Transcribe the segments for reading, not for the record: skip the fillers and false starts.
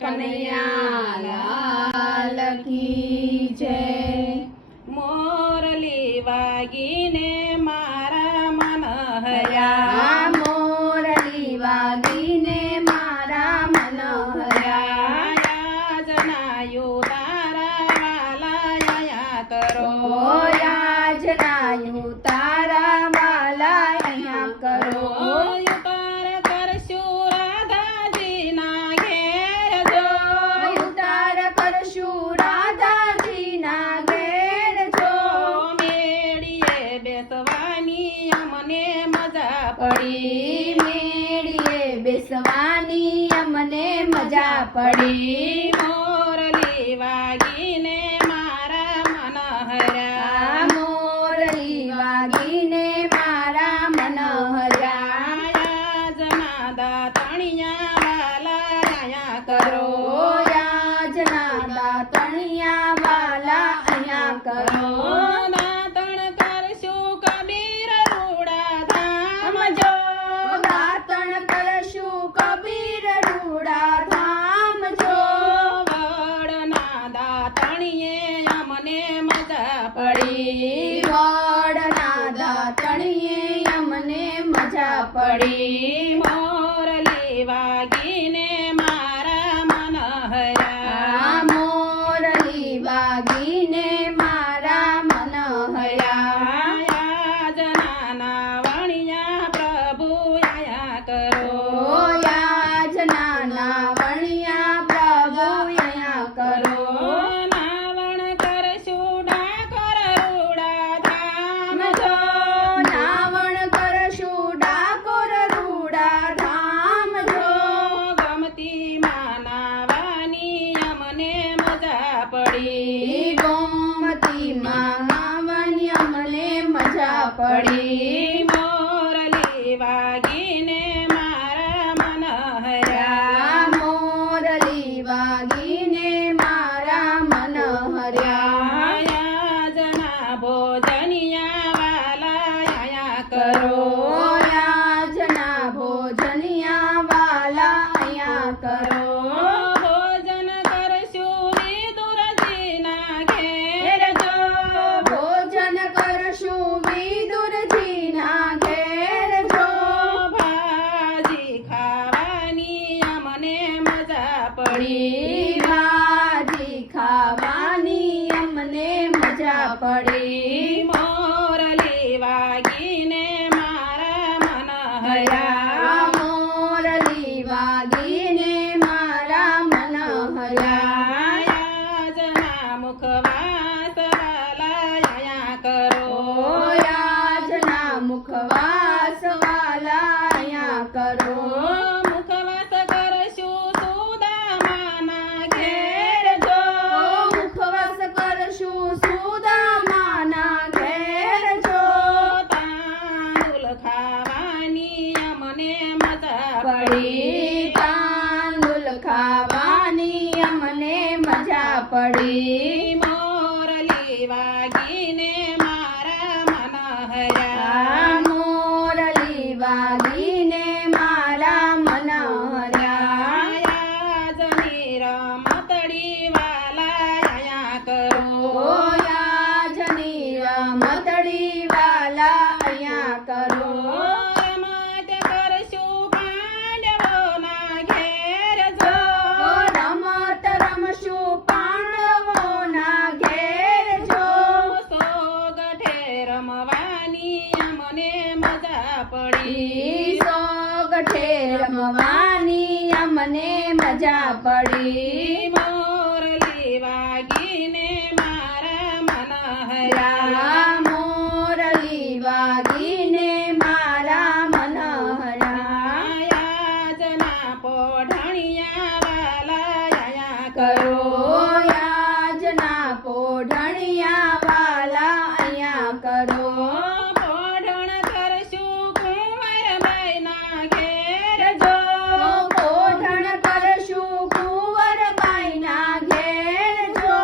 કનૈયા લાલ કી જય। મોરલી વાગીને મારા મન હર્યા, મોરલી વાગીને મારા મન હર્યા। યાજનાયું તારા વાલા યા કરો, યાજનાયું તારા વાલા અહીંયા કરો। ઉતાર કરશું રાધાજીના ઘેર જો, ઉતાર કરશું રાધાજીના ઘેર જો। મેળીએ બેસવાની અમને મજા પડી, મેળીએ બેસવાની અમને મજા પડી। મોરલી વાગીને મારા મન હર્યા, મોરલી વાગીને મારા મન હર્યા। યાજના દાતણિયા વાલા આયા કરો, યાજના દાતણિયા વાલા અહીંયા કરો। દાતણ કરશું કબીર રૂડા ધામ જો દાતણ કરશું કબીર રૂડા ધામ જો। વડના દાતણીએ અમને મજા પડી, વડના દાતણીએ અમને મજા પડી। મોરલી વાગીને મારા મન હર્યા, મોરલી વાગીને મારા મન હર્યા। યાજનાના વણિયા પ્રભુ આયા કરો, યાજનાના વણિયા પ્રભુ અહીંયા કરો। નાવણ કરશું ડાકોર રૂડા ધામ જો, નાવણ કરશું ડાકોર રૂડા ધામ જો। ગમતી માં નાવાની અમને મજા પડી, ગોમતીમાં નાવાની અમને મજા પડી। મોરલી વાગીને મારા મન હર્યા, મોરલી વાગીને મારા મન હર્યા। યાજના ભોજનિયા વાલા આયા કરો, યાજના ભોજનિયા વાલા અહીંયા કરો। ભોજન કરશું વિદુરજીના ઘેર જો, ભોજન કરશું વિદુરજીના ઘેર જો। ભાજી ખાવાની અમને મજા પડી, ભાજી ખાવાની અમને મજા પડી। મોરલી વાગીને મારા મન હર્યા, મોરલી વાગીને મારા મન હર્યા। યાજના મુખવાસ વાલા આયા કરો, યાજના મુખવાસ વાલા અહીંયા કરો। મુખવાસ કરશું સુદામાના ઘેર જો, મુખવાસ કરશું સુદામાના ઘેર જો। તાંદુલ ખાવાની અમને મજા પડી તાંદુલ ખાવાની અમને મજા પડી। મોરલી વાગીને મારા મન હર્યા, મોરલી વાગીને મારા મન હર્યા। યાજની રમતડી વાલા આયા કરો, યાજની રમતડી વાલા અહીંયા કરો। રમત કરશું પાંડવોના ઘેર જો, રમત રમશું પાંડવોના ઘેર જો। સોગઠે રમવાની અમને મજા પડી, સોગઠે રમવાની અમને મજા પડી। મોરલી વાગીને મારા મન હર્યા, મોરલી વાગીને મારા મન હર્યા। યાજના પોઢણિયા વાલા આયા કરો, યાજના પોઢણિયા વાલા અહીંયા કરો। પોઢણ કરશું કુંવરબાઈના ઘેર જો, પોઢણ કરશું કુંવરબાઈના ઘેર જો।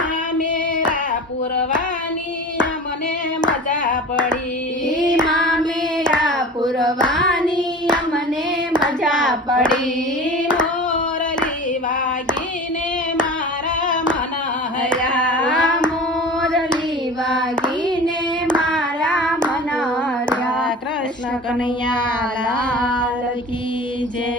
મામેરા પુરવાની અમને મજા પડી, મામેરા પુરવાની અમને મજા પડી। મોરલી વા વાગીને મારા મન હર્યા આ મોરલી વાગીને મારા મન હર્યા. કૃષ્ણ કનૈયા લાલ કી જય.